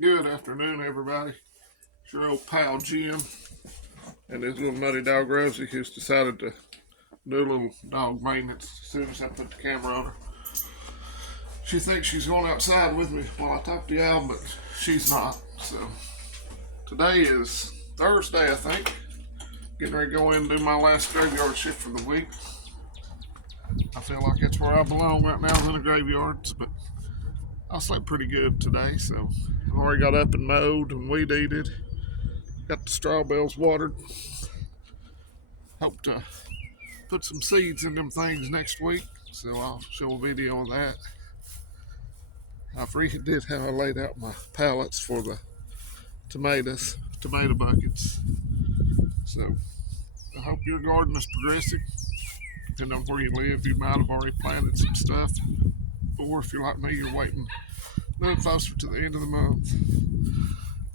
Good afternoon, everybody. It's your old pal Jim and his little nutty dog Rosie, who's decided to do a little dog maintenance as soon as I put the camera on her. She thinks she's going outside with me while I talk to y'all, but she's not. So today is Thursday, I think. Getting ready to go in and do my last graveyard shift for the week. I feel like that's where I belong right now, in the graveyards, but I slept pretty good today, so I've already got up and mowed and weed eated. Got the straw bales watered. Hope to put some seeds in them things next week, so I'll show a video of that. I redid how I laid out my pallets for the tomato buckets. So I hope your garden is progressing. Depending on where you live, you might have already planted some stuff, or if you're like me, you're waiting a little closer to the end of the month.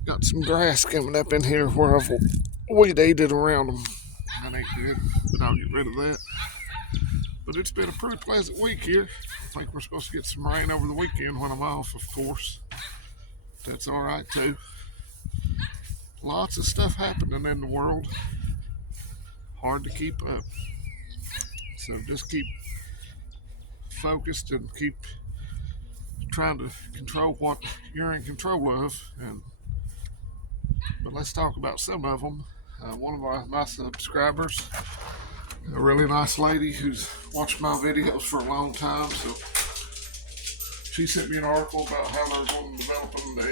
Got some grass coming up in here where I've weed eated around them. That ain't good, but I'll get rid of that. But it's been a pretty pleasant week here. I think we're supposed to get some rain over the weekend when I'm off, of course. That's all right, too. Lots of stuff happening in the world. Hard to keep up. So just keep focused and keep trying to control what you're in control of. But let's talk about some of them. One of my subscribers, a really nice lady who's watched my videos for a long time, so she sent me an article about how they're going to developing the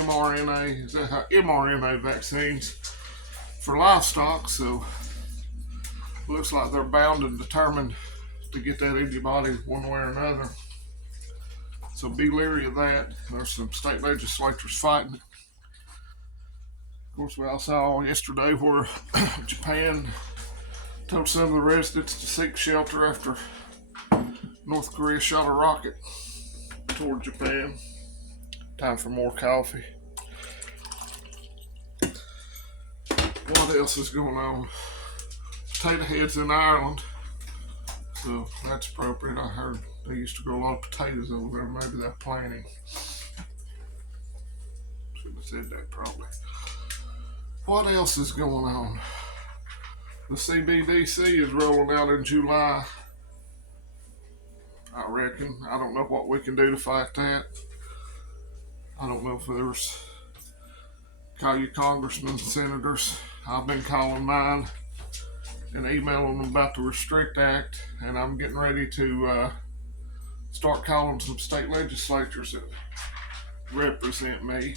mRNA vaccines for livestock. So looks like they're bound and determined to get that in your body one way or another. So be leery of that. There's some state legislatures fighting it. Of course, we all saw yesterday where Japan told some of the residents to seek shelter after North Korea shot a rocket toward Japan. Time for more coffee. What else is going on? Potato heads in Ireland. So that's appropriate. I heard they used to grow a lot of potatoes over there. Maybe they're planting. Should have said that probably. What else is going on? The CBDC is rolling out in July. I reckon. I don't know what we can do to fight that. I don't know if there's call your congressmen, senators. I've been calling mine and emailing them about the Restrict Act, and I'm getting ready to start calling some state legislatures that represent me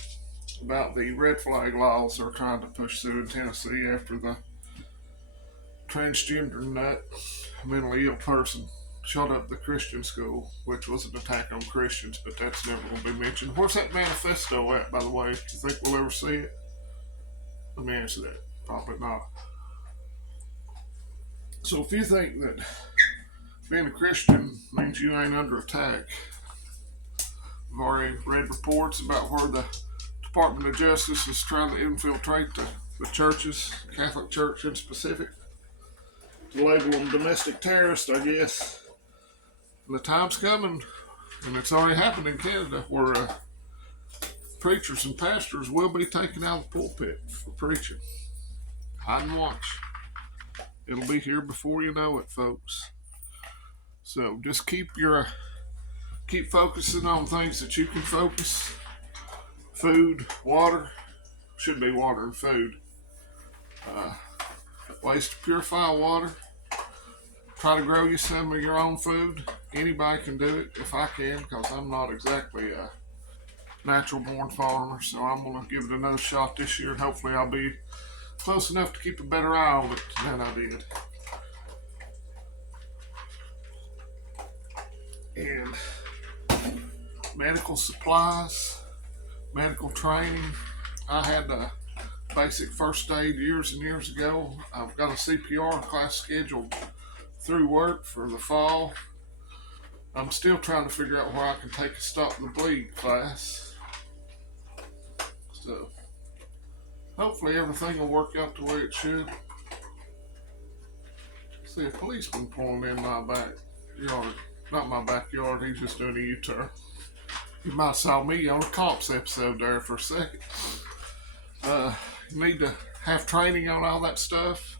about the red flag laws they're trying to push through in Tennessee after the transgender nut, mentally ill person shot up the Christian school, which was an attack on Christians, but that's never going to be mentioned. Where's that manifesto at, by the way? Do you think we'll ever see it? Let me answer that. Probably not. So if you think that being a Christian means you ain't under attack, I've already read reports about where the Department of Justice is trying to infiltrate the churches, Catholic Church in specific, to label them domestic terrorists, I guess. And the time's coming, and it's already happened in Canada, where preachers and pastors will be taken out of the pulpit for preaching. Hide and watch. It'll be here before you know it, folks. So just keep focusing on things that you can focus. Food, water, should be water and food. Ways to purify water. Try to grow you some of your own food. Anybody can do it if I can, because I'm not exactly a natural born farmer. So I'm going to give it another shot this year, and hopefully I'll be close enough to keep a better eye on it than I did. And medical supplies, medical training. I had a basic first aid years and years ago. I've got a CPR class scheduled through work for the fall. I'm still trying to figure out where I can take a stop the bleed class. So hopefully everything will work out the way it should. See a policeman pulling in my backyard. Not my backyard, he's just doing a U-turn. You might have saw me on a comps episode there for a second. You need to have training on all that stuff.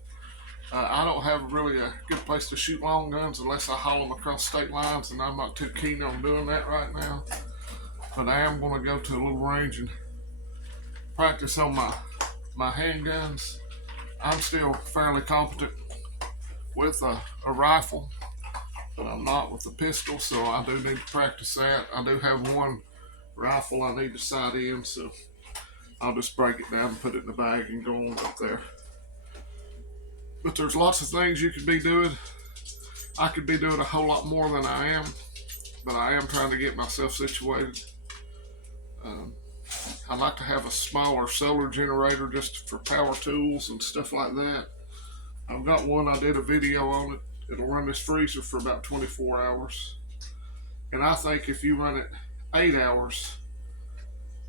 I don't have really a good place to shoot long guns unless I haul them across state lines, and I'm not too keen on doing that right now. But I am going to go to a little range and practice on my handguns. I'm still fairly competent with a rifle, but I'm not with a pistol, so I do need to practice that. I do have one rifle I need to sight in, so I'll just break it down and put it in the bag and go on up there. But there's lots of things you could be doing. I could be doing a whole lot more than I am, but I am trying to get myself situated. I'd like to have a smaller solar generator just for power tools and stuff like that. I've got one, I did a video on it. It'll run this freezer for about 24 hours. And I think if you run it 8 hours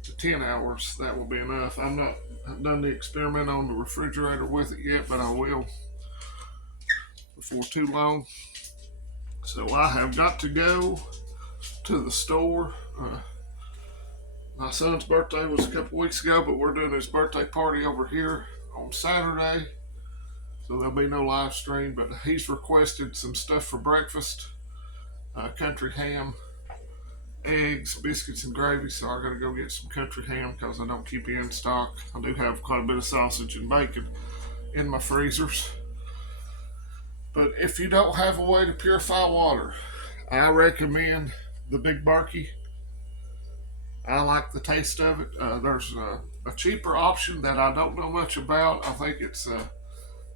to 10 hours, that will be enough. I've not done the experiment on the refrigerator with it yet, but I will before too long. So I have got to go to the store. My son's birthday was a couple weeks ago, but we're doing his birthday party over here on Saturday. So there'll be no live stream, but he's requested some stuff for breakfast. Country ham, eggs, biscuits, and gravy. So I gotta go get some country ham because I don't keep it in stock. I do have quite a bit of sausage and bacon in my freezers. But if you don't have a way to purify water, I recommend the Big Berkey. I like the taste of it. There's a cheaper option that I don't know much about. I think it's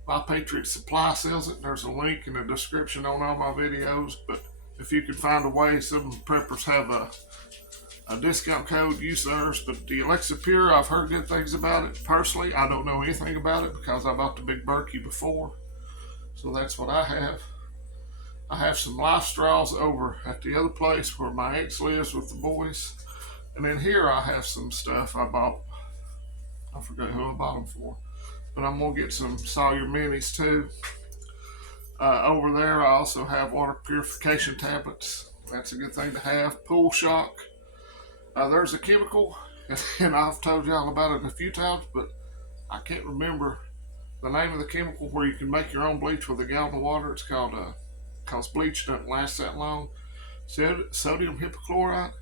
My Patriot Supply sells it. There's a link in the description on all my videos. But if you could find a way, some preppers have a discount code, use theirs. But the Alexa Pure, I've heard good things about it. Personally, I don't know anything about it because I bought the Big Berkey before. So that's what I have. I have some Life Straws over at the other place where my ex lives with the boys. And then here I have some stuff I bought. I forgot who I bought them for. But I'm going to get some Sawyer Minis too. Over there I also have water purification tablets. That's a good thing to have. Pool Shock. There's a chemical, and I've told y'all about it a few times, but I can't remember the name of the chemical where you can make your own bleach with a gallon of water. It's called, because bleach doesn't last that long. Sodium hypochlorite.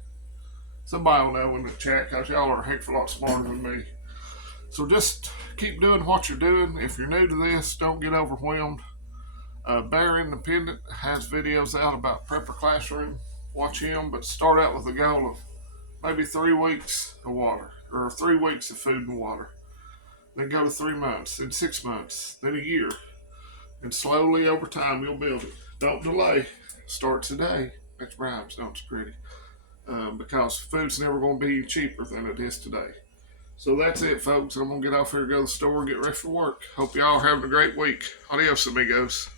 Somebody will know in the chat because y'all are a heck of a lot smarter than me. So just keep doing what you're doing. If you're new to this, don't get overwhelmed. Bear Independent has videos out about Prepper Classroom. Watch him, but start out with a goal of maybe 3 weeks of water, or 3 weeks of food and water. Then go to 3 months, then 6 months, then a year. And slowly over time, you'll build it. Don't delay. Start today. That's rhymes, don't it's pretty. Because food's never going to be cheaper than it is today. So that's it, folks. I'm going to get off here, go to the store, get ready for work. Hope y'all are having a great week. Adios, amigos.